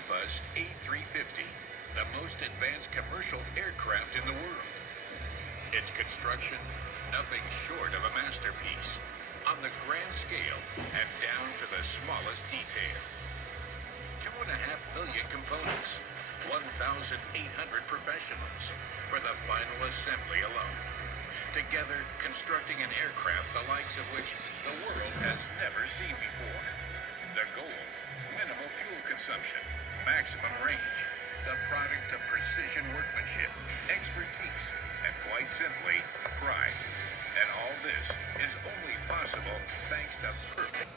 Airbus A350, the most advanced commercial aircraft in the world. Its construction, nothing short of a masterpiece, on the grand scale and down to the smallest detail. 2.5 million components, 1,800 professionals for the final assembly alone. Together, constructing an aircraft the likes of which the world has never seen before. The goal, minimal fuel consumption, maximum range, the product of precision workmanship, expertise, and quite simply, pride. And all this is only possible thanks to perfect.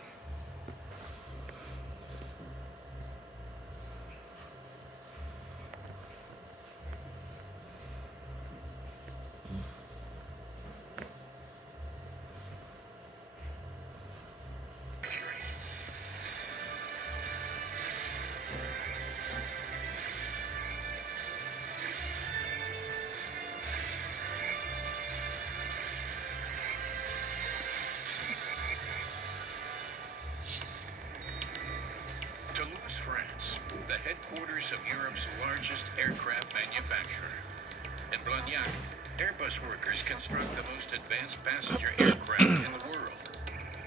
Toulouse, France, the headquarters of Europe's largest aircraft manufacturer. In Blagnac, Airbus workers construct the most advanced passenger aircraft in the world,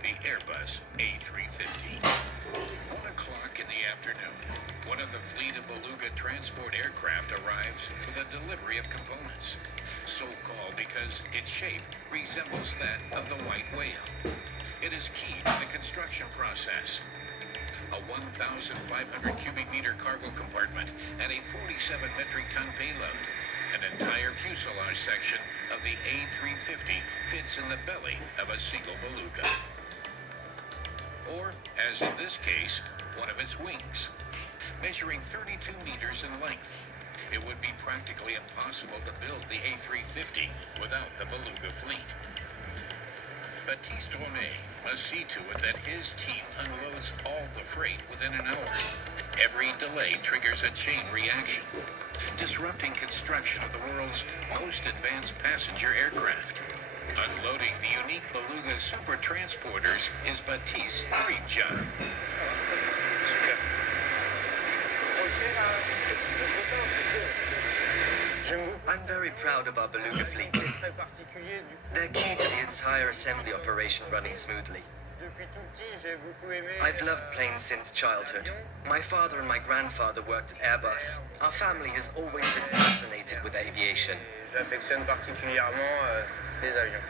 the Airbus A350. 1 o'clock in the afternoon, one of the fleet of Beluga transport aircraft arrives with a delivery of components, so called because its shape resembles that of the white whale. It is key to the construction process. A 1,500 cubic meter cargo compartment and a 47 metric ton payload. An entire fuselage section of the A350 fits in the belly of a single Beluga. Or, as in this case, one of its wings. Measuring 32 meters in length, it would be practically impossible to build the A350 without the Beluga fleet. Baptiste Dronay must see to it that his team unloads all the freight within an hour. Every delay triggers a chain reaction, disrupting construction of the world's most advanced passenger aircraft. Unloading the unique Beluga super transporters is Baptiste's dream job. I'm very proud of our Beluga fleet. They're key to the entire assembly operation running smoothly. I've loved planes since childhood. My father and my grandfather worked at Airbus. Our family has always been fascinated with aviation. J'affectionne particulièrement les avions.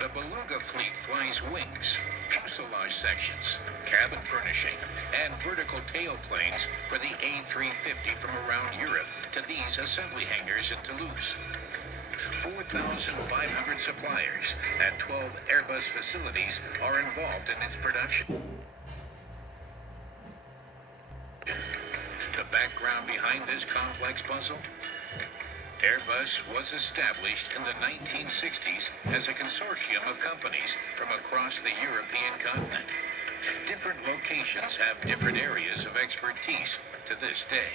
The Beluga fleet flies wings, fuselage sections, cabin furnishing, and vertical tail planes for the A350 from around Europe to these assembly hangars in Toulouse. 4,500 suppliers and 12 Airbus facilities are involved in its production. The background behind this complex puzzle? Airbus was established in the 1960s as a consortium of companies from across the European continent. Different locations have different areas of expertise to this day.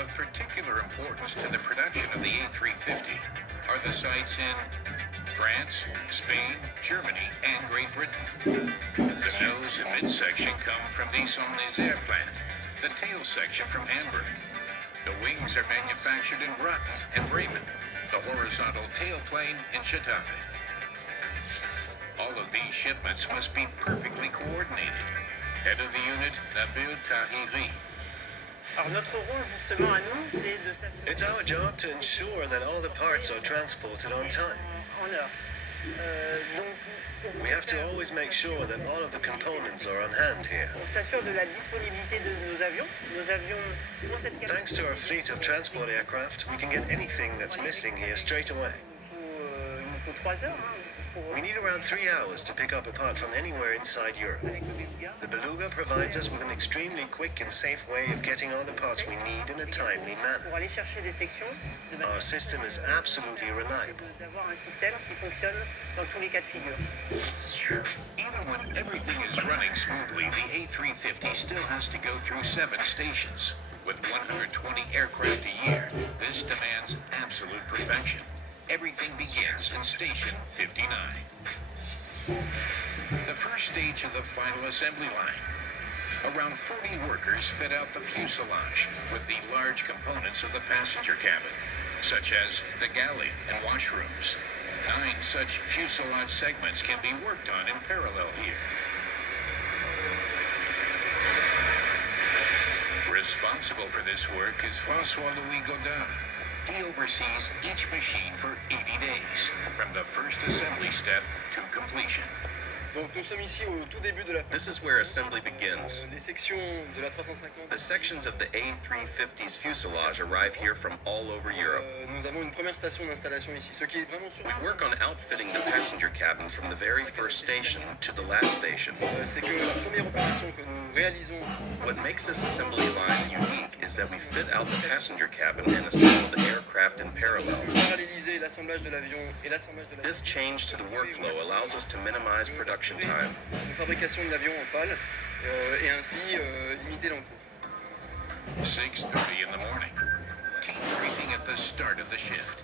Of particular importance to the production of the A350 are the sites in France, Spain, Germany, and Great Britain. The nose and midsection come from the Saint-Nazaire plant, the tail section from Hamburg. The wings are manufactured in Rutland and Bremen, the horizontal tailplane in Getafe. All of these shipments must be perfectly coordinated. Head of the unit, Nabil Tahiri. Alors notre rôle justement à nous, c'est de s'assurer It's our job to ensure that all the parts are transported on time. en heure. Donc, We have to always make sure that all of the components are on hand here. on s'assure de la disponibilité de nos avions. Nos avions ont cette capacité. Thanks to our fleet of transport aircraft, we can get anything that's missing here straight away. Il nous faut 3 heures pour We need around 3 hours to pick up a part from anywhere inside Europe. avec le Beluga. The Beluga provides us with an extremely quick and safe way of getting all the parts we need in a timely manner. Pour aller chercher des sections, de manière Our system is absolutely reliable. d'avoir un système qui fonctionne dans tous les cas de figure. Even when everything is running smoothly, the A350 still has to go through 7 stations. With 120 aircraft a year, this demands absolute perfection. Everything begins in Station 59. The first stage of the final assembly line. Around 40 workers fit out the fuselage with the large components of the passenger cabin, such as the galley and washrooms. 9 such fuselage segments can be worked on in parallel here. Responsible for this work is François-Louis Godin. He oversees each machine for 80 days, from the first assembly step to completion. Donc nous sommes ici au tout début de la This is where assembly begins. Les sections de la 350. The sections of the A350's fuselage arrive here from all over Europe. Nous avons une première station d'installation ici, ce qui est vraiment We work on outfitting the passenger cabin from the very first station to the last station. c'est que la première opération que nous réalisons. What makes this assembly line unique is that we fit out the passenger cabin and assemble the aircraft in parallel. Paralléliser l'assemblage de l'avion et l'assemblage de This change to the workflow allows us to minimize production time. de fabrication de l'avion en FAL et ainsi limiter l'encours. 6:30 in the morning. Team briefing at the start of the shift.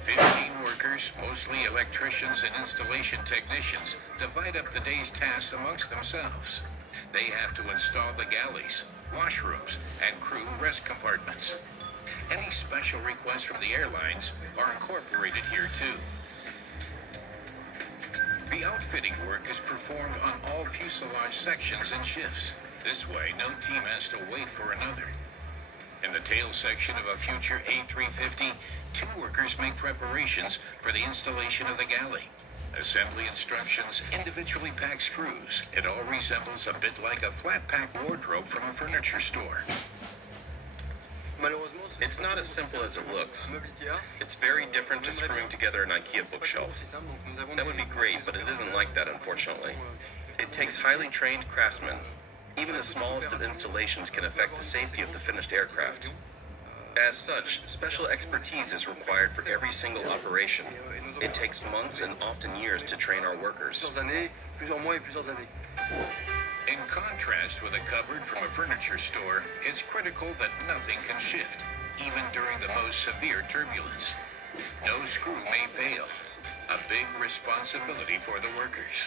15 workers, mostly electricians and installation technicians, divide up the day's tasks amongst themselves. They have to install the galleys, washrooms, and crew rest compartments. Any special requests from the airlines are incorporated here too. The outfitting work is performed on all fuselage sections and shifts. This way, no team has to wait for another. In the tail section of a future A350, 2 workers make preparations for the installation of the galley. Assembly instructions individually pack screws. It all resembles a bit like a flat pack wardrobe from a furniture store. Malheureusement, It's not as simple as it looks. It's very different to screwing together an IKEA bookshelf. That would be great, but it isn't like that, unfortunately. It takes highly trained craftsmen. Even the smallest of installations can affect the safety of the finished aircraft. As such, special expertise is required for every single operation. It takes months and often years to train our workers. plusieurs années, plusieurs mois et plusieurs années. In contrast with a cupboard from a furniture store, it's critical that nothing can shift, even during the most severe turbulence. No screw may fail. A big responsibility for the workers.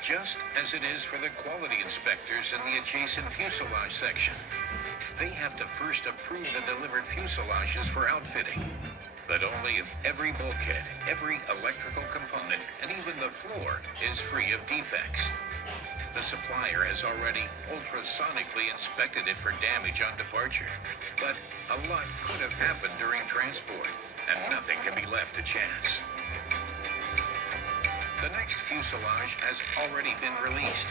Just as it is for the quality inspectors in the adjacent fuselage section. They have to first approve the delivered fuselages for outfitting, but only if every bulkhead, every electrical component, and even the floor is free of defects. The supplier has already ultrasonically inspected it for damage on departure, but a lot could have happened during transport, and nothing can be left to chance. The next fuselage has already been released.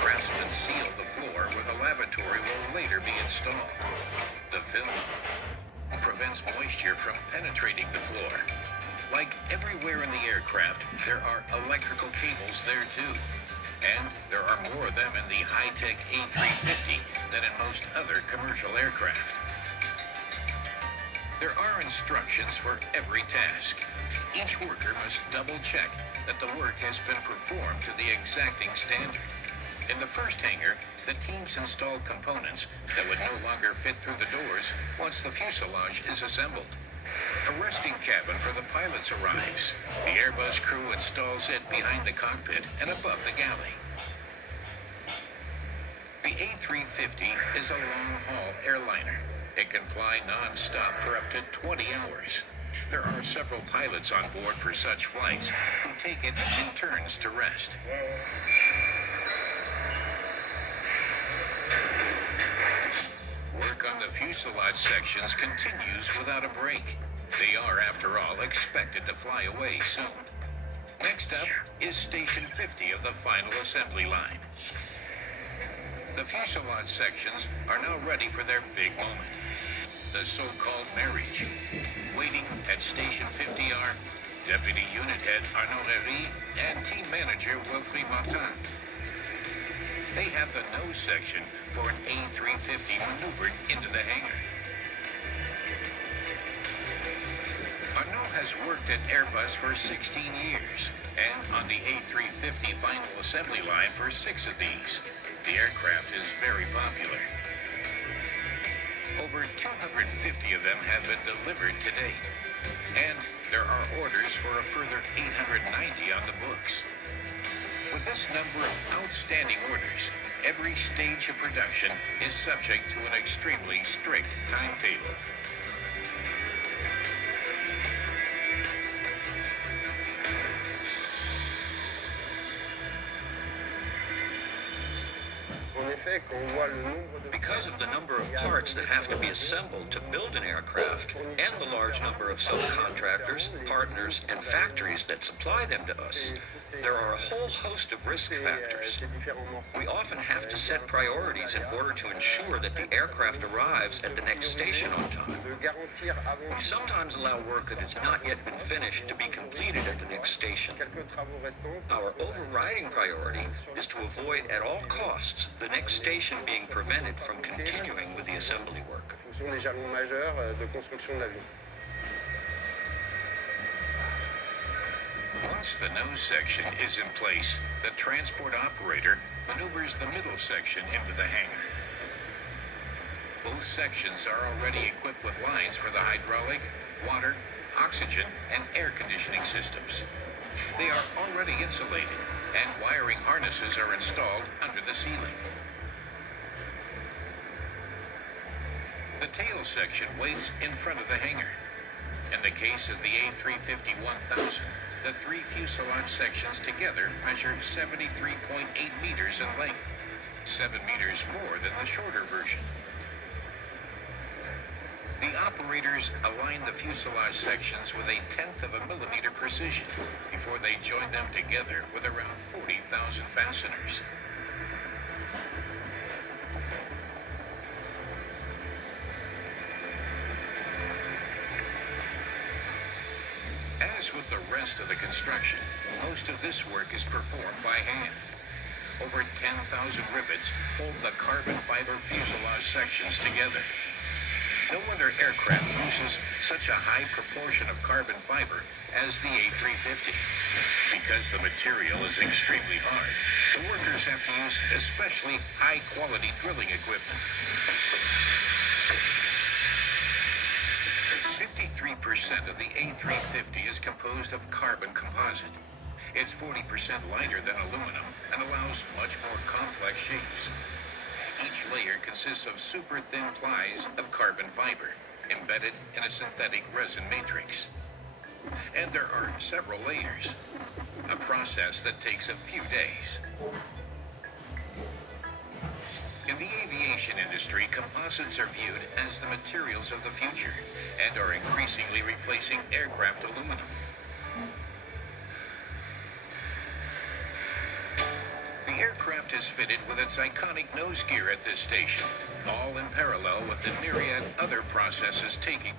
Craftsmen seal the floor where the lavatory will later be installed. The film prevents moisture from penetrating the floor. Like everywhere in the aircraft, there are electrical cables there too. And there are more of them in the high-tech A350 than in most other commercial aircraft. There are instructions for every task. Each worker must double-check that the work has been performed to the exacting standard. In the first hangar, the teams install components that would no longer fit through the doors once the fuselage is assembled. A resting cabin for the pilots arrives. The Airbus crew installs it behind the cockpit and above the galley. The A350 is a long-haul airliner. It can fly non-stop for up to 20 hours. There are several pilots on board for such flights who take it in turns to rest. Work on the fuselage sections continues without a break. They are, after all, expected to fly away soon. Next up is Station 50 of the final assembly line. The fuselage sections are now ready for their big moment, the so-called marriage. Waiting at Station 50 are Deputy Unit Head Arnaud Lévy and Team Manager Wilfried Martin. They have the nose section for an A350 maneuvered into the hangar. Arnaud has worked at Airbus for 16 years and on the A350 final assembly line for 6 of these. The aircraft is very popular. Over 250 of them have been delivered to date. And there are orders for a further 890 on the books. With this number of outstanding orders, every stage of production is subject to an extremely strict timetable. En effet, quand on voit le nombre de Because of the number of parts that have to be assembled to build an aircraft, and the large number of subcontractors, partners, and factories that supply them to us, there are a whole host of risk factors. ces différents morceaux, We often have to set priorities in order to ensure that the aircraft arrives at the next station on time. de garantir avant We sometimes allow work that has not yet been finished to be completed at the next station. quelques travaux restants. Our overriding priority is to avoid at all costs the next station being prevented from continuing with the assembly work. En fonction des jalons majeurs de construction de l'avion. Once the nose section is in place, the transport operator maneuvers the middle section into the hangar. Both sections are already equipped with lines for the hydraulic, water, oxygen, and air conditioning systems. They are already insulated, and wiring harnesses are installed under the ceiling. The tail section waits in front of the hangar. In the case of the A350-1000, the three fuselage sections together measure 73.8 meters in length, 7 meters more than the shorter version. The operators align the fuselage sections with a tenth of a millimeter precision before they join them together with around 40,000 fasteners. As with the rest of the construction, most of this work is performed by hand. Over 10,000 rivets hold the carbon fiber fuselage sections together. No other aircraft uses such a high proportion of carbon fiber as the A350. Because the material is extremely hard, the workers have to use especially high-quality drilling equipment. 53% of the A350 is composed of carbon composite. It's 40% lighter than aluminum and allows much more complex shapes. Each layer consists of super thin plies of carbon fiber, embedded in a synthetic resin matrix. And there are several layers, a process that takes a few days. In the aviation industry, composites are viewed as the materials of the future and are increasingly replacing aircraft aluminum. The aircraft is fitted with its iconic nose gear at this station, all in parallel with the myriad other processes taking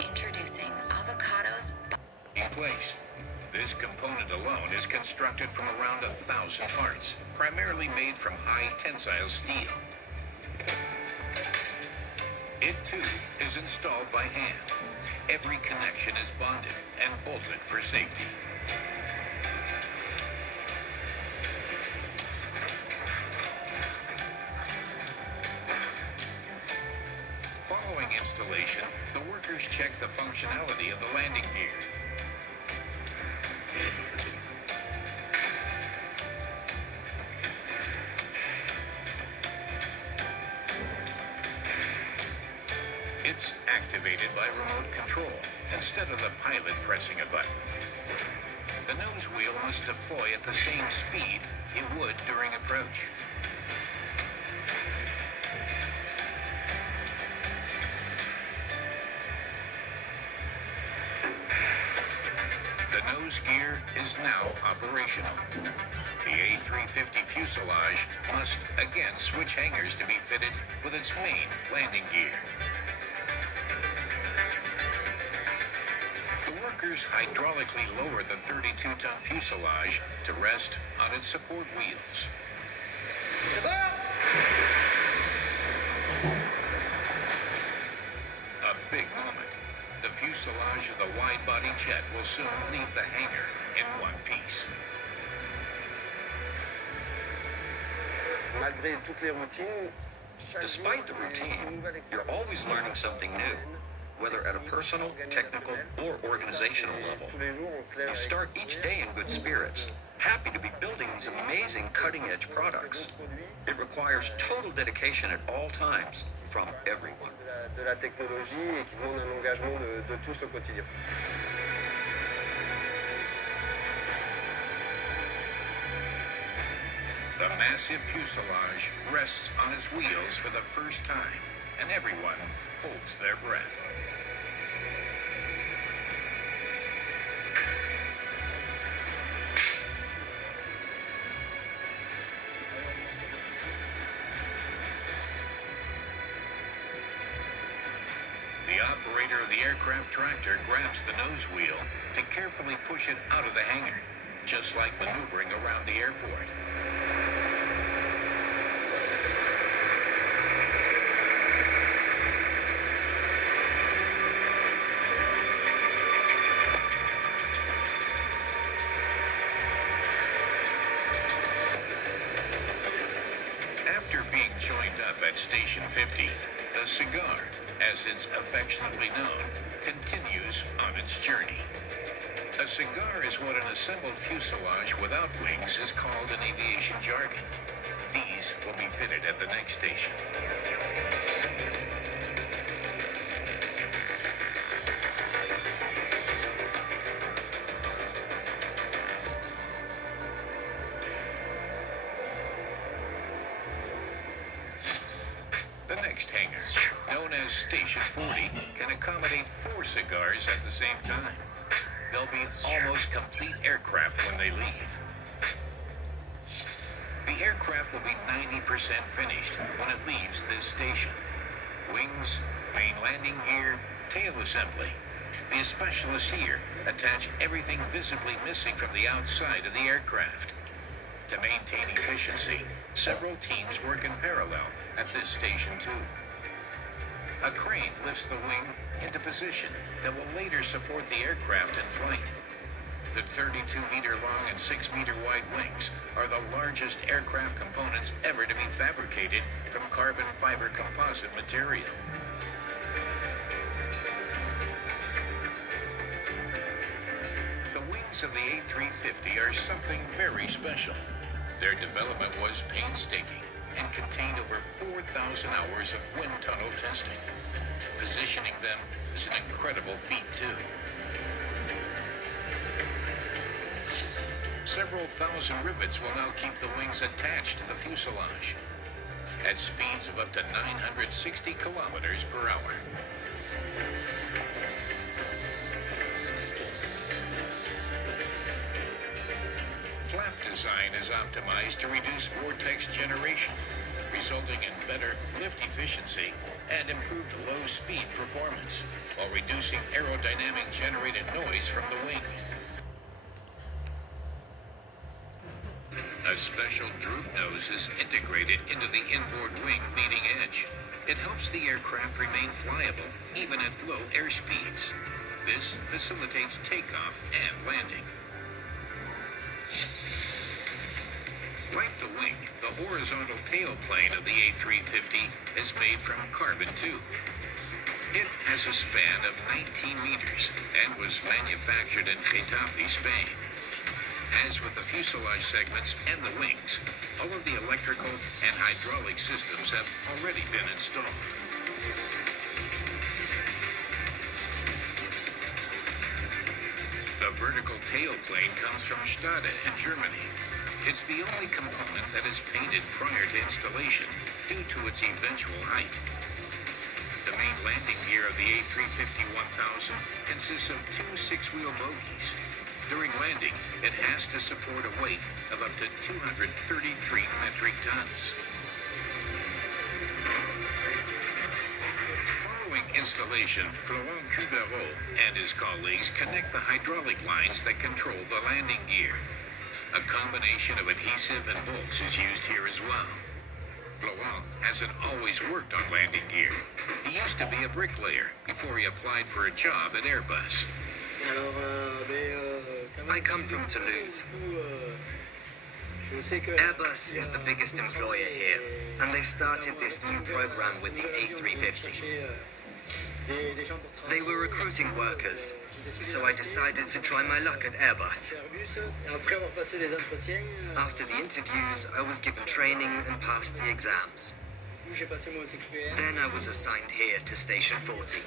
Introducing avocados. place. This component alone is constructed from around 1,000 parts, primarily made from high tensile steel. It too is installed by hand. Every connection is bonded and bolted for safety. Following installation, the workers check the functionality of the landing gear. It's activated by remote control instead of the pilot pressing a button. The nose wheel must deploy at the same speed it would during approach. The nose gear is now operational. The A350 fuselage must again switch hangars to be fitted with its main landing gear. The workers hydraulically lower the 32-ton fuselage to rest on its support wheels. A big moment. The fuselage of the wide-body jet will soon leave the hangar in one piece. Malgré toutes les routines, Despite the routine, you're always learning something new, whether at a personal, technical, or organizational level. tous les jours, on se lève You start each day in good spirits, happy to be building these amazing cutting-edge products. It requires total dedication at all times from everyone. de la technologie et qui demande un engagement de tous au quotidien. The massive fuselage rests on its wheels for the first time, and everyone holds their breath. The operator of the aircraft tractor grabs the nose wheel to carefully push it out of the hangar, just like maneuvering around the airport. After being joined up at Station 50, the cigar, as it's affectionately known, continues on its journey. A cigar is what an assembled fuselage without wings is called in aviation jargon. These will be fitted at the next station. The next hangar, known as Station 40, can accommodate 4 cigars at the same time. They'll be almost complete aircraft when they leave. The aircraft will be 90% finished when it leaves this station. Wings, main landing gear, tail assembly. The specialists here attach everything visibly missing from the outside of the aircraft. To maintain efficiency, several teams work in parallel at this station too. A crane lifts the wing into position that will later support the aircraft in flight. The 32-meter long and 6-meter wide wings are the largest aircraft components ever to be fabricated from carbon fiber composite material. The wings of the A350 are something very special. Their development was painstaking and contained over 4,000 hours of wind tunnel testing. Positioning them is an incredible feat too. Several thousand rivets will now keep the wings attached to the fuselage at speeds of up to 960 kilometers per hour. Flap design is optimized to reduce vortex generation, resulting in better lift efficiency and improved low-speed performance, while reducing aerodynamic generated noise from the wing. A special droop nose is integrated into the inboard wing leading edge. It helps the aircraft remain flyable even at low airspeeds. This facilitates takeoff and landing. Like the wing, the horizontal tailplane of the A350 is made from carbon too. It has a span of 19 meters and was manufactured in Getafe, Spain. As with the fuselage segments and the wings, all of the electrical and hydraulic systems have already been installed. The vertical tailplane comes from Stade in Germany. It's the only component that is painted prior to installation due to its eventual height. The main landing gear of the A350-1000 consists of 2 6-wheel bogies. During landing, it has to support a weight of up to 233 metric tons. Following installation, Florent Cubereau and his colleagues connect the hydraulic lines that control the landing gear. A combination of adhesive and bolts is used here as well. Florent hasn't always worked on landing gear. He used to be a bricklayer before he applied for a job at Airbus. I come from Toulouse. Airbus is the biggest employer here, and they started this new program with the A350. They were recruiting workers, so I decided to try my luck at Airbus. After the interviews, I was given training and passed the exams. Then I was assigned here to Station 40.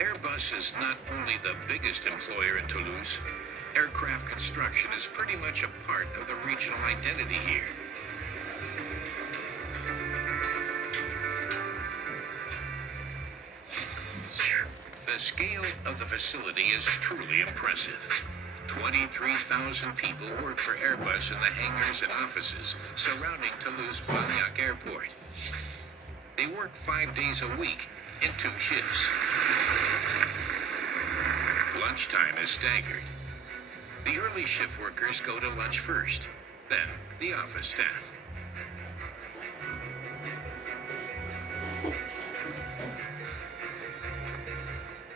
Airbus is not only the biggest employer in Toulouse, aircraft construction is pretty much a part of the regional identity here. The scale of the facility is truly impressive. 23,000 people work for Airbus in the hangars and offices surrounding Toulouse-Blagnac Airport. They work 5 days a week in 2 shifts. Lunchtime is staggered. The early shift workers go to lunch first, then the office staff.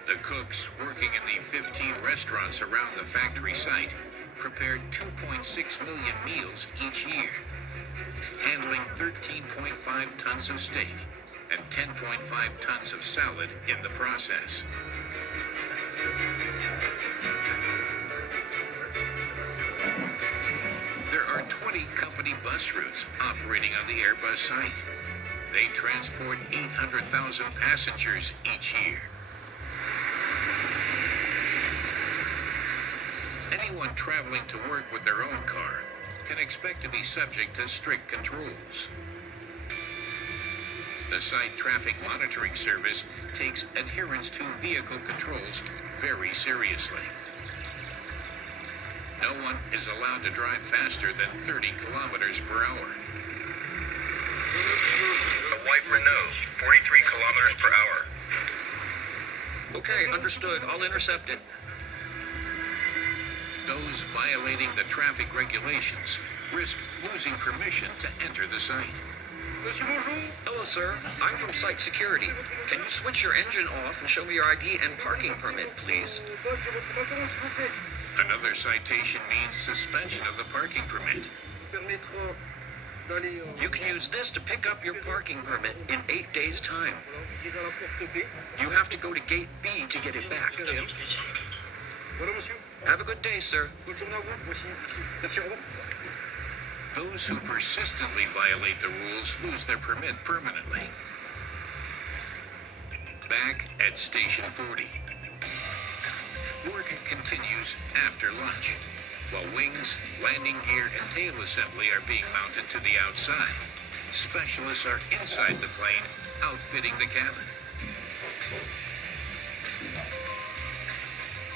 The cooks working in the 15 restaurants around the factory site prepared 2.6 million meals each year, handling 13.5 tons of steak and 10.5 tons of salad in the process. There are 20 company bus routes operating on the Airbus site. They transport 800,000 passengers each year. Anyone traveling to work with their own car can expect to be subject to strict controls. The site traffic monitoring service takes adherence to vehicle controls very seriously. No one is allowed to drive faster than 30 kilometers per hour. A white Renault, 43 kilometers per hour. Okay, understood. I'll intercept it. Those violating the traffic regulations risk losing permission to enter the site. Hello, sir. I'm from Site Security. Can you switch your engine off and show me your ID and parking permit, please? Another citation means suspension of the parking permit. You can use this to pick up your parking permit in 8 days' time. You have to go to gate B to get it back. Have a good day, sir. Those who persistently violate the rules lose their permit permanently. Back at Station 40. Work continues after lunch, while wings, landing gear, and tail assembly are being mounted to the outside. Specialists are inside the plane, outfitting the cabin.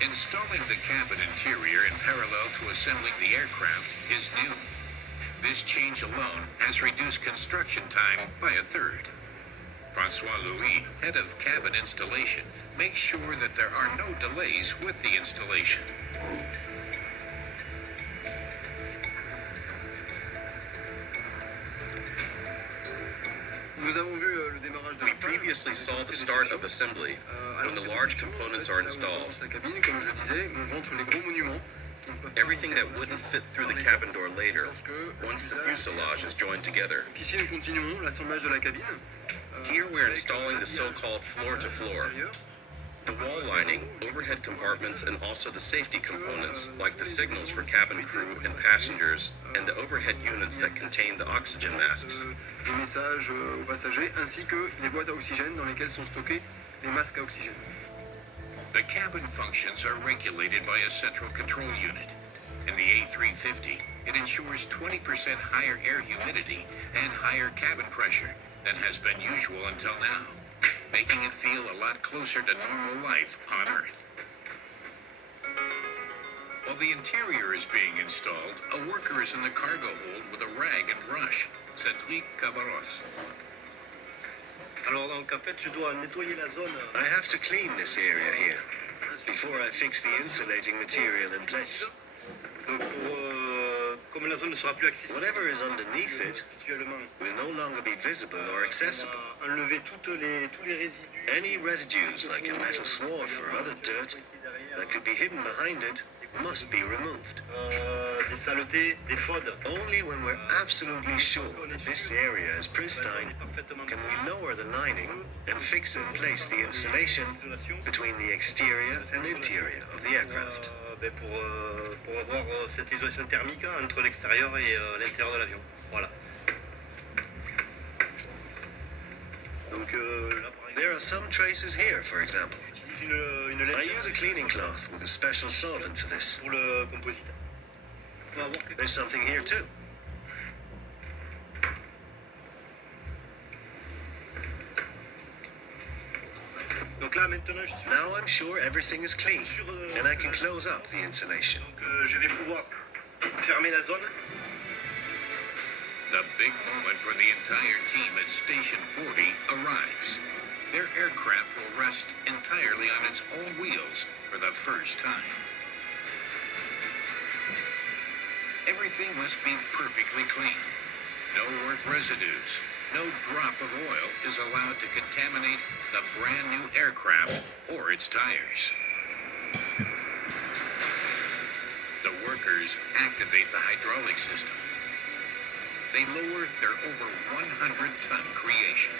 Installing the cabin interior in parallel to assembling the aircraft is new. This change alone has reduced construction time by a third. Francois Louis, head of cabin installation, makes sure that there are no delays with the installation. We previously saw the start of assembly when the large components are installed. Everything that wouldn't fit through the cabin door later, once the fuselage is joined together. Here we're installing the so-called floor-to-floor. The wall lining, overhead compartments, and also the safety components, like the signals for cabin crew and passengers, and the overhead units that contain the oxygen masks. Les messages aux passagers, ainsi que les boîtes à oxygène dans lesquelles sont stockés les masques à oxygène. The cabin functions are regulated by a central control unit. In the A350, it ensures 20% higher air humidity and higher cabin pressure than has been usual until now, making it feel a lot closer to normal life on Earth. While the interior is being installed, a worker is in the cargo hold with a rag and brush. Cédric Cabarros. I have to clean this area here before I fix the insulating material in place. Whatever is underneath it will no longer be visible or accessible. Any residues like a metal sword or other dirt that could be hidden behind it must be removed. Des saletés, des fraudes. Only when we're absolutely sure that this area is pristine can we lower the lining and fix and place the insulation between the exterior and interior of the aircraft. Pour avoir cette isolation thermique entre l'extérieur et l'intérieur de l'avion. Voilà. Donc là, par exemple, There are some traces here, for example. j'utilise une I use a cleaning cloth with a special solvent for this. pour le composite. On va avoir quelque There's something here too. Donc là, maintenant, je suis Now I'm sure everything is clean, and I can close up the insulation. donc, je vais pouvoir fermer la zone. The big moment for the entire team at Station 40 arrives. Their aircraft will rest entirely on its own wheels for the first time. Everything must be perfectly clean. No work residues. No drop of oil is allowed to contaminate the brand new aircraft or its tires. The workers activate the hydraulic system. They lower their over 100-ton creation.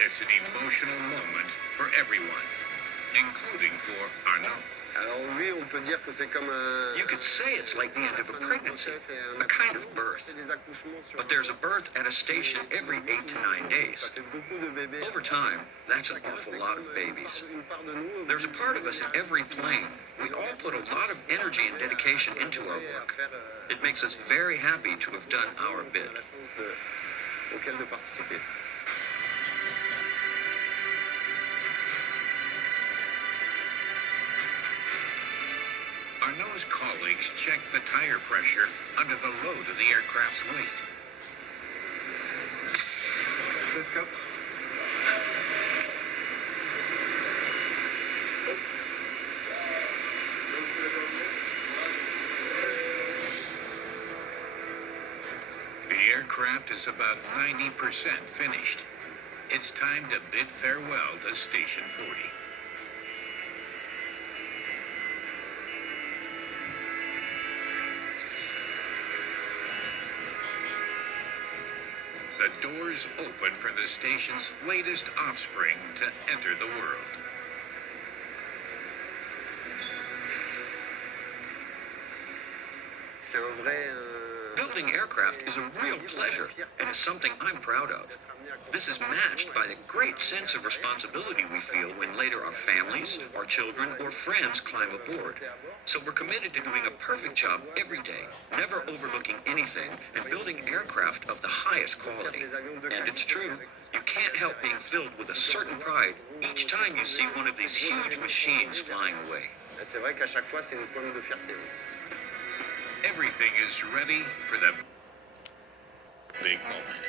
It's an emotional moment for everyone, including for Arnaud. Alors oui, on peut dire que c'est comme un... You could say it's like the end of a pregnancy, a kind of birth. But there's a birth at a station every 8 to 9 days. Over time, that's an awful lot of babies. There's a part of us in every plane. We all put a lot of energy and dedication into our work. It makes us very happy to have done our bit. auquel de participer. Arnaud's colleagues check the tire pressure under the load of the aircraft's weight. 16-4. The aircraft is about 90% finished. It's time to bid farewell to Station 40. The doors open for the station's latest offspring to enter the world. C'est un vrai... Building aircraft is a real pleasure, and it's something I'm proud of. This is matched by the great sense of responsibility we feel when later our families, our children, or friends climb aboard. So we're committed to doing a perfect job every day, never overlooking anything, and building aircraft of the highest quality. And it's true, you can't help being filled with a certain pride each time you see one of these huge machines flying away. C'est vrai qu'à chaque fois, c'est une pointe de fierté. Everything is ready for the big moment.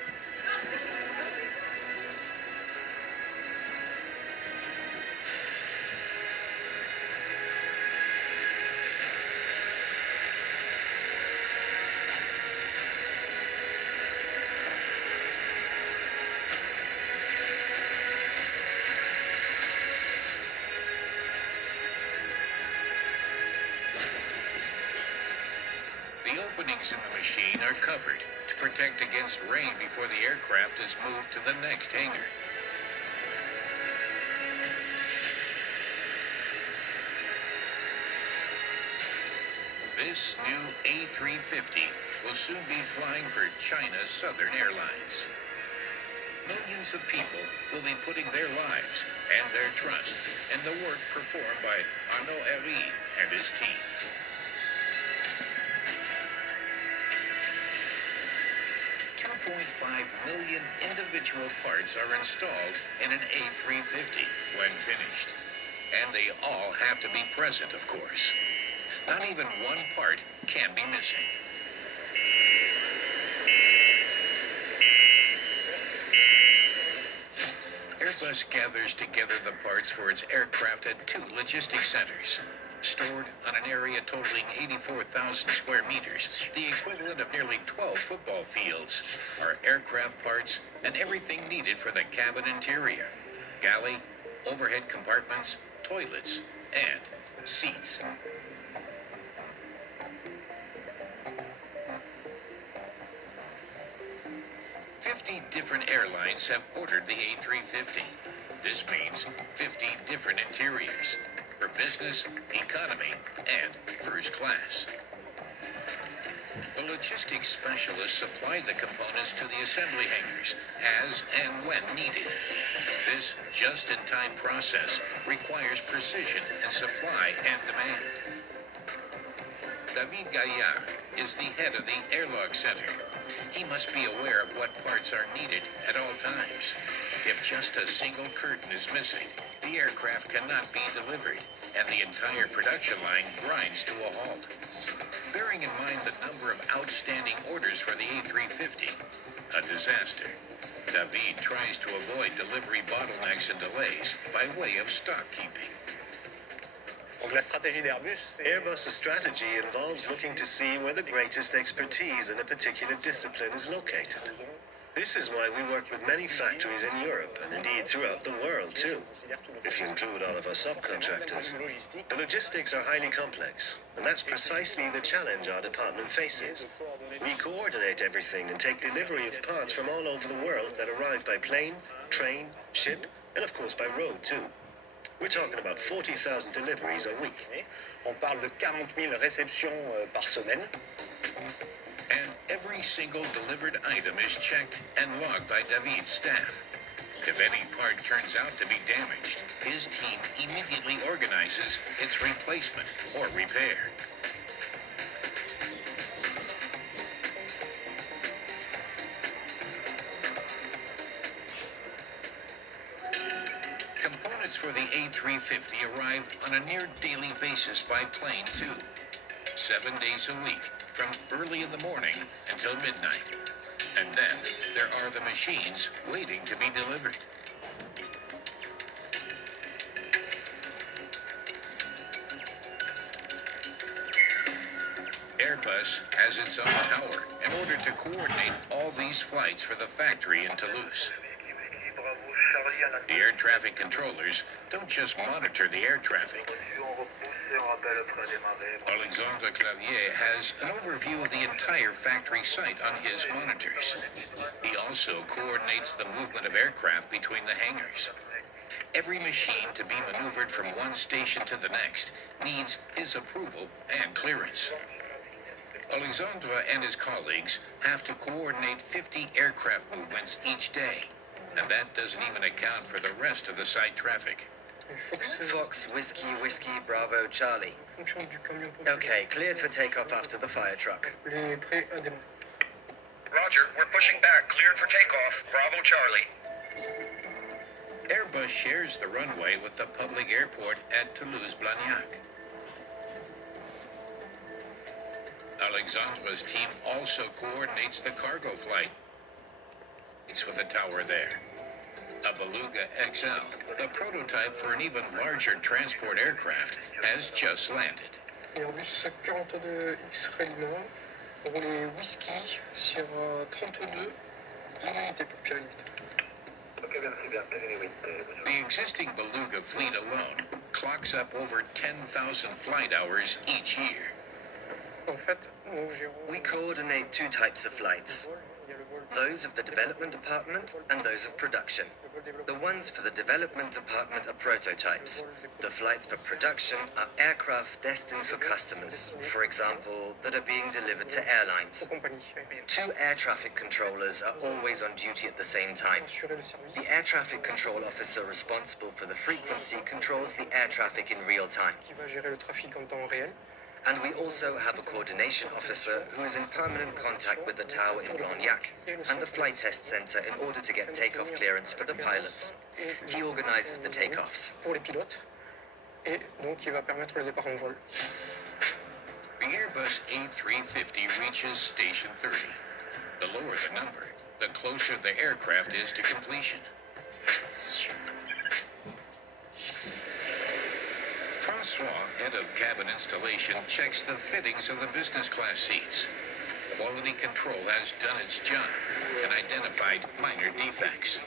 The openings in the machine are covered to protect against rain before the aircraft is moved to the next hangar. This new A350 will soon be flying for China's Southern Airlines. Millions of people will be putting their lives and their trust in the work performed by Arnaud Herry and his team. $2.5 million individual parts are installed in an A350 when finished. And they all have to be present, of course. Not even one part can be missing. Airbus gathers together the parts for its aircraft at 2 logistics centers. Stored on an area totaling 84,000 square meters, the equivalent of nearly 12 football fields, are aircraft parts and everything needed for the cabin interior. Galley, overhead compartments, toilets, and seats. Different airlines have ordered the A350. This means 50 different interiors for business, economy, and first class. The logistics specialists supply the components to the assembly hangars as and when needed. This just-in-time process requires precision in supply and demand. David Gaillard is the head of the Airlog Center. He must be aware of what parts are needed at all times. If just a single curtain is missing, the aircraft cannot be delivered, and the entire production line grinds to a halt. Bearing in mind the number of outstanding orders for the A350, a disaster, David tries to avoid delivery bottlenecks and delays by way of stock keeping. Donc la stratégie d'Airbus, c'est... Airbus' strategy involves looking to see where the greatest expertise in a particular discipline is located. This is why we work with many factories in Europe, and indeed throughout the world too, if you include all of our subcontractors. The logistics are highly complex, and that's precisely the challenge our department faces. We coordinate everything and take delivery of parts from all over the world that arrive by plane, train, ship, and of course by road too. We're talking about 40,000 deliveries a week. On parle de 40 000 réceptions par semaine. And every single delivered item is checked and logged by David's staff. If any part turns out to be damaged, his team immediately organizes its replacement or repair. Components for the A350 arrive on a near daily basis by plane too. 7 days a week, from early in the morning until midnight. And then there are the machines waiting to be delivered. Airbus has its own tower in order to coordinate all these flights for the factory in Toulouse. The air traffic controllers don't just monitor the air traffic. Alexandre Clavier has an overview of the entire factory site on his monitors. He also coordinates the movement of aircraft between the hangars. Every machine to be maneuvered from one station to the next needs his approval and clearance. Alexandre and his colleagues have to coordinate 50 aircraft movements each day, and that doesn't even account for the rest of the site traffic. Fox, Whiskey, Bravo, Charlie. Okay, cleared for takeoff after the fire truck. Roger, we're pushing back. Cleared for takeoff. Bravo, Charlie. Airbus shares the runway with the public airport at Toulouse-Blagnac. Alexandre's team also coordinates the cargo flight. It's with a tower there. A Beluga XL, the prototype for an even larger transport aircraft, has just landed. Airbus 42 israélien pour les Whisky sur 32, unité pour Pierre 8. The existing Beluga fleet alone clocks up over 10,000 flight hours each year. En fait, nous gérons... We coordinate two types of flights. Those of the development department and those of production. The ones for the development department are prototypes. The flights for production are aircraft destined for customers, for example, that are being delivered to airlines. Two air traffic controllers are always on duty at the same time. The air traffic control officer responsible for the frequency controls the air traffic in real time. Qui va gérer le trafic en temps réel. And we also have a coordination officer who is in permanent contact with the tower in Blagnac and the flight test center in order to get takeoff clearance for the pilots. He organizes the takeoffs. Pour les pilotes. Et donc il va permettre le départ en vol. The Airbus A350 reaches Station 30. The lower the number, the closer the aircraft is to completion. Francois head of cabin installation checks the fittings of the business class seats. Quality control has done its job and identified minor defects.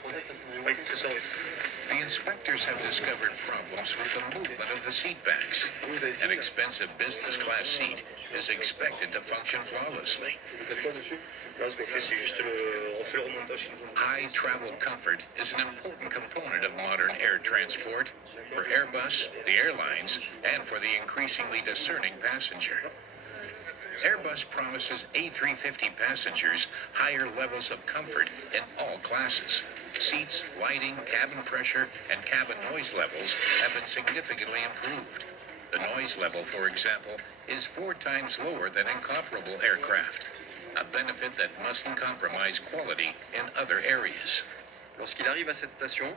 The inspectors have discovered problems with the movement of the seat backs. An expensive business class seat is expected to function flawlessly. High travel comfort is an important component of modern air transport for Airbus, the airlines, and for the increasingly discerning passenger. Airbus promises A350 passengers higher levels of comfort in all classes. Seats, lighting, cabin pressure, and cabin noise levels have been significantly improved. The noise level, for example, is 4 times lower than in comparable aircraft, a benefit that mustn't compromise quality in other areas. Lorsqu'il arrive à cette station,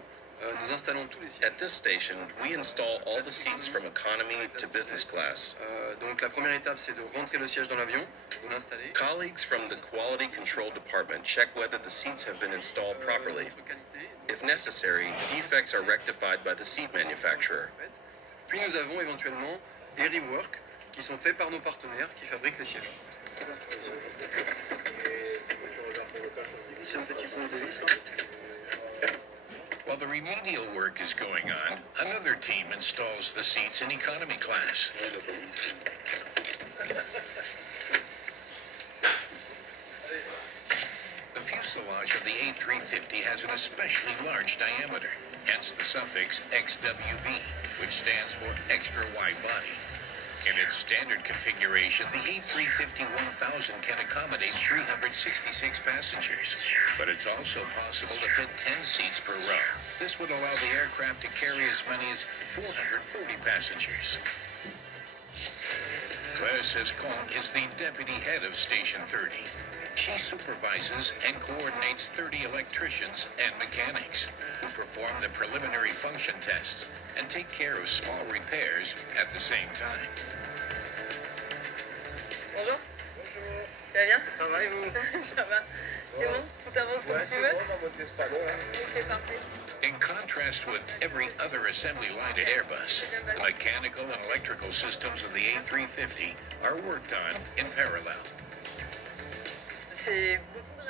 nous installons tous les sièges. At this station, we install all the seats from economy to business class. Donc la première étape, c'est de rentrer le siège dans l'avion, de l'installer. Colleagues from the quality control department check whether the seats have been installed properly. If necessary, defects are rectified by the seat manufacturer. Puis nous avons éventuellement des rework qui sont faits par nos partenaires qui fabriquent les sièges. While the remedial work is going on, another team installs the seats in economy class. The fuselage of the A350 has an especially large diameter, hence the suffix XWB, which stands for extra wide body. In its standard configuration, the A350-1000 can accommodate 366 passengers, but it's also possible to fit 10 seats per row. This would allow the aircraft to carry as many as 440 passengers. Claire Sescon is the deputy head of Station 30. She supervises and coordinates 30 electricians and mechanics who perform the preliminary function tests and take care of small repairs at the same time. Bonjour. Ça va bien? Ça va et vous? Ça va. C'est bon? Tout avance comme tu veux? Ok, parfait. In contrast with every other assembly line at Airbus, the mechanical and electrical systems of the A350 are worked on in parallel.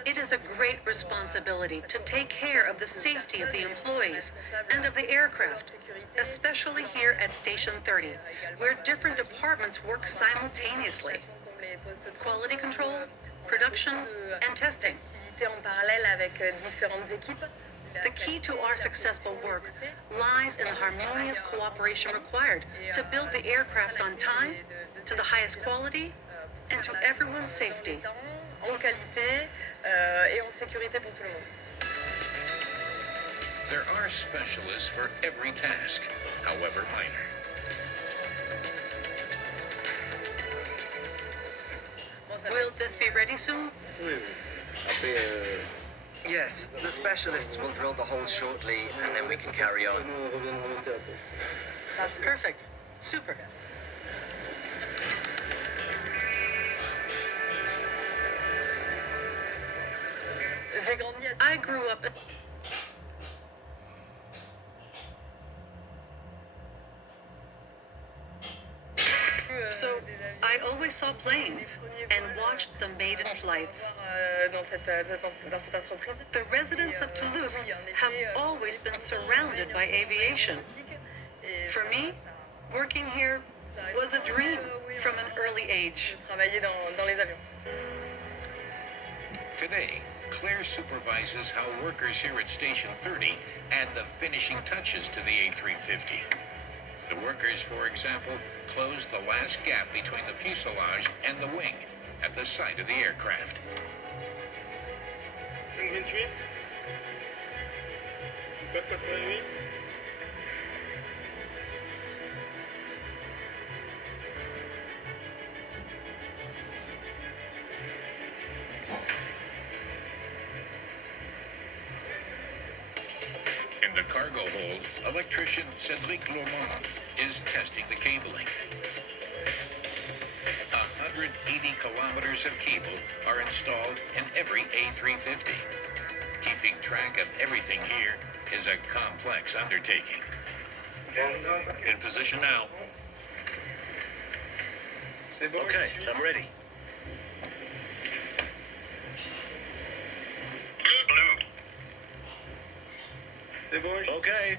It is a great responsibility to take care of the safety of the employees and of the aircraft, especially here at Station 30, where different departments work simultaneously. Quality control, production, and testing. En parallèle avec différentes équipes. The key to our successful work lies in the harmonious cooperation required to build the aircraft on time, to the highest quality, and to everyone's safety. En qualité et en sécurité pour tout le monde. There are specialists for every task, however minor. Will this be ready soon? Yes, the specialists will drill the hole shortly, and then we can carry on. Perfect. Super. I grew up so I always saw planes and watched the maiden flights. The residents of Toulouse have always been surrounded by aviation. For me, working here was a dream from an early age. Today, Claire supervises how workers here at Station 30 add the finishing touches to the A350. The workers, for example, close the last gap between the fuselage and the wing at the side of the aircraft. 528 488. In the cargo hold, electrician Cedric Lormont is testing the cabling. 180 kilometers of cable are installed in every A350. Keeping track of everything here is a complex undertaking. In position now. Okay, I'm ready. Okay.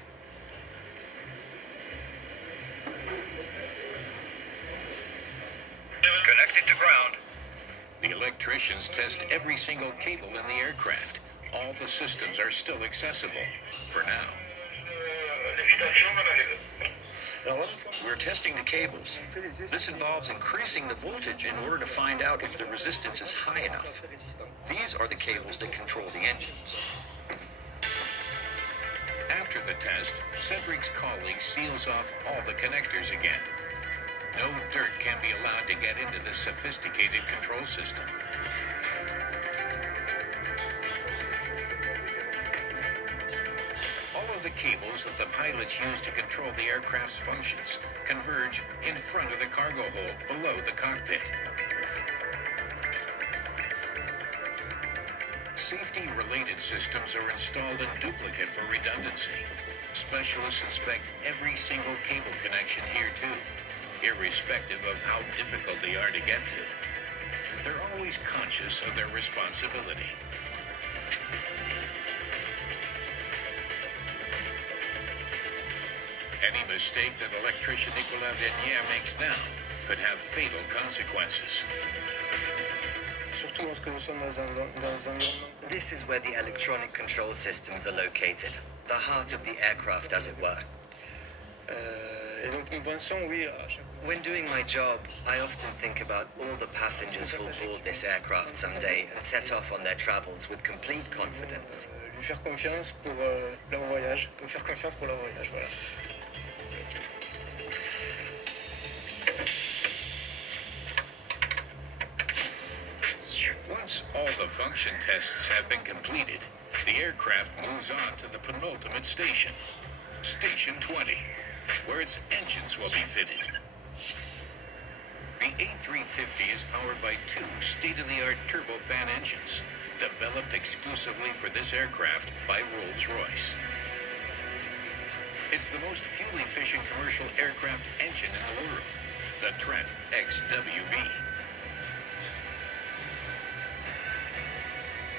Connected to ground. The electricians test every single cable in the aircraft. All the systems are still accessible, for now. We're testing the cables. This involves increasing the voltage in order to find out if the resistance is high enough. These are the cables that control the engines. After the test, Cedric's colleague seals off all the connectors again. No dirt can be allowed to get into this sophisticated control system. All of the cables that the pilots use to control the aircraft's functions converge in front of the cargo hold below the cockpit. Safety-related systems are installed in duplicate for redundancy. Specialists inspect every single cable connection here too, irrespective of how difficult they are to get to. They're always conscious of their responsibility. Any mistake that electrician Nicolas Denier makes now could have fatal consequences. This is where the electronic control systems are located, the heart of the aircraft, as it were. When doing my job, I often think about all the passengers who'll board this aircraft someday and set off on their travels with complete confidence. Once all the function tests have been completed, the aircraft moves on to the penultimate station, Station 20, where its engines will be fitted. The A350 is powered by two state-of-the-art turbofan engines, developed exclusively for this aircraft by Rolls-Royce. It's the most fuel-efficient commercial aircraft engine in the world, the Trent XWB.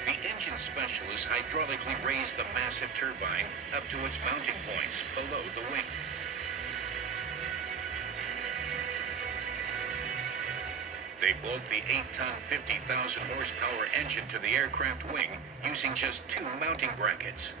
The engine specialists hydraulically raise the massive turbine up to its mounting points below the wing. They bolt the 8-ton, 50,000 horsepower engine to the aircraft wing using just two mounting brackets.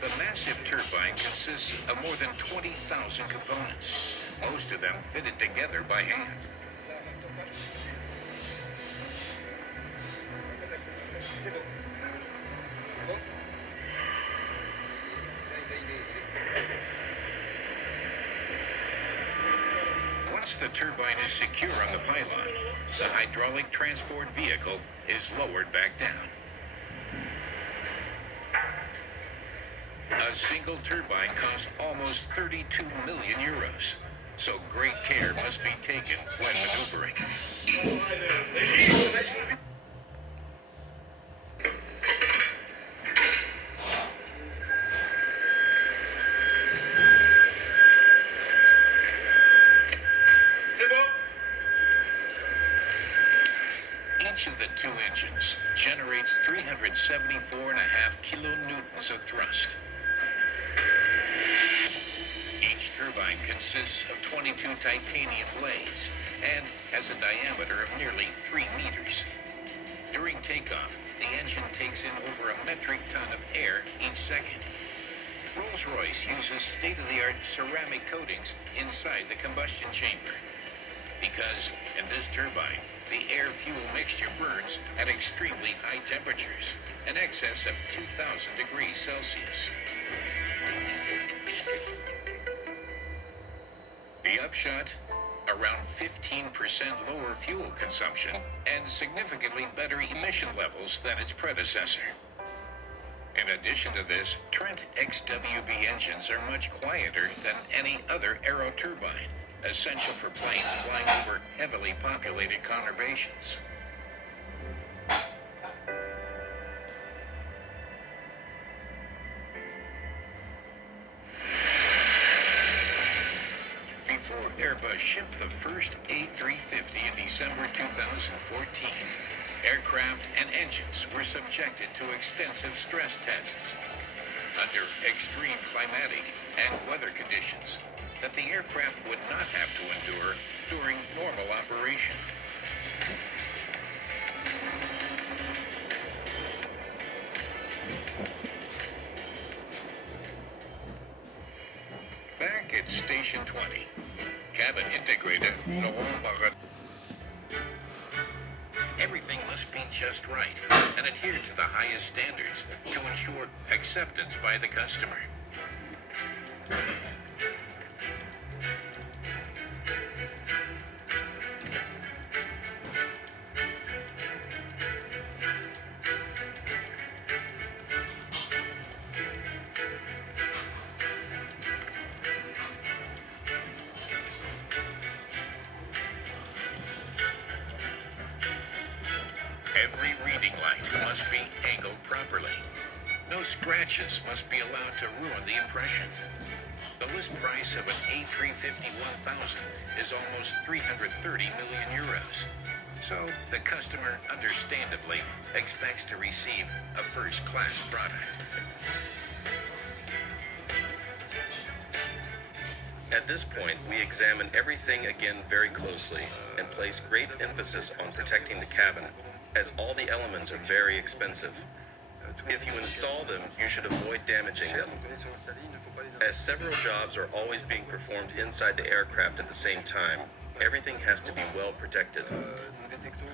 The massive turbine consists of more than 20,000 components, most of them fitted together by hand. Once the turbine is secure on the pylon, the hydraulic transport vehicle is lowered back down. A single turbine costs almost 32 million euros, so great care must be taken when maneuvering. Each of the two engines generates 374.5 kilonewtons of thrust. Each turbine consists of 22 titanium blades and has a diameter of nearly 3 meters. During takeoff, the engine takes in over a metric ton of air each second. Rolls-Royce uses state-of-the-art ceramic coatings inside the combustion chamber, because in this turbine, the air-fuel mixture burns at extremely high temperatures, in excess of 2,000 degrees Celsius. The upshot? Around 15% lower fuel consumption and significantly better emission levels than its predecessor. In addition to this, Trent XWB engines are much quieter than any other aero turbine, essential for planes flying over heavily populated conurbations. shipped the first A350 in December 2014. Aircraft and engines were subjected to extensive stress tests under extreme climatic and weather conditions that the aircraft would not have to endure during normal operation. Back at Station 20, cabin integrator Laurent Barret. Everything must be just right and adhere to the highest standards to ensure acceptance by the customer. Every reading light must be angled properly. No scratches must be allowed to ruin the impression. The list price of an A350-1000 is almost 330 million euros. So the customer understandably expects to receive a first-class product. At this point, we examine everything again very closely and place great emphasis on protecting the cabin, as all the elements are very expensive. If you install them, you should avoid damaging them, as several jobs are always being performed inside the aircraft at the same time. Everything has to be well protected.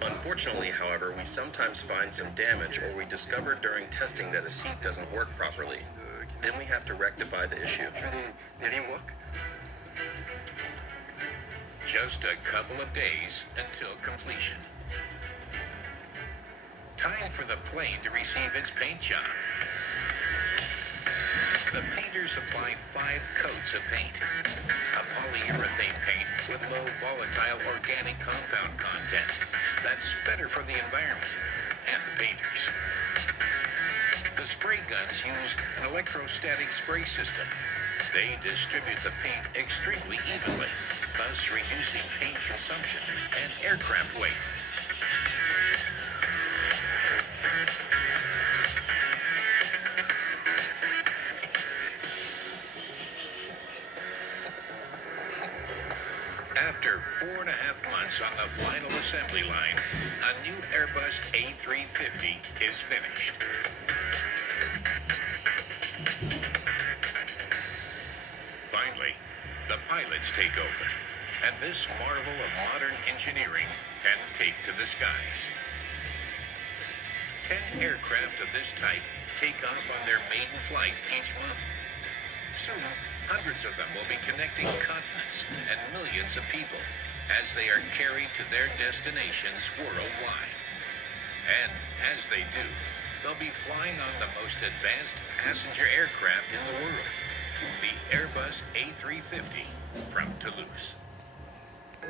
Unfortunately, however, we sometimes find some damage, or we discover during testing that a seat doesn't work properly. Then we have to rectify the issue. Just a couple of days until completion. Time for the plane to receive its paint job. The painters apply 5 coats of paint. A polyurethane paint with low volatile organic compound content. That's better for the environment and the painters. The spray guns use an electrostatic spray system. They distribute the paint extremely evenly, thus reducing paint consumption and aircraft weight. After 4.5 months on the final assembly line, a new Airbus A350 is finished. Finally, the pilots take over, and this marvel of modern engineering can take to the skies. 10 aircraft of this type take off on their maiden flight each month. Soon, hundreds of them will be connecting continents and millions of people as they are carried to their destinations worldwide. And as they do, they'll be flying on the most advanced passenger aircraft in the world, the Airbus A350 from Toulouse.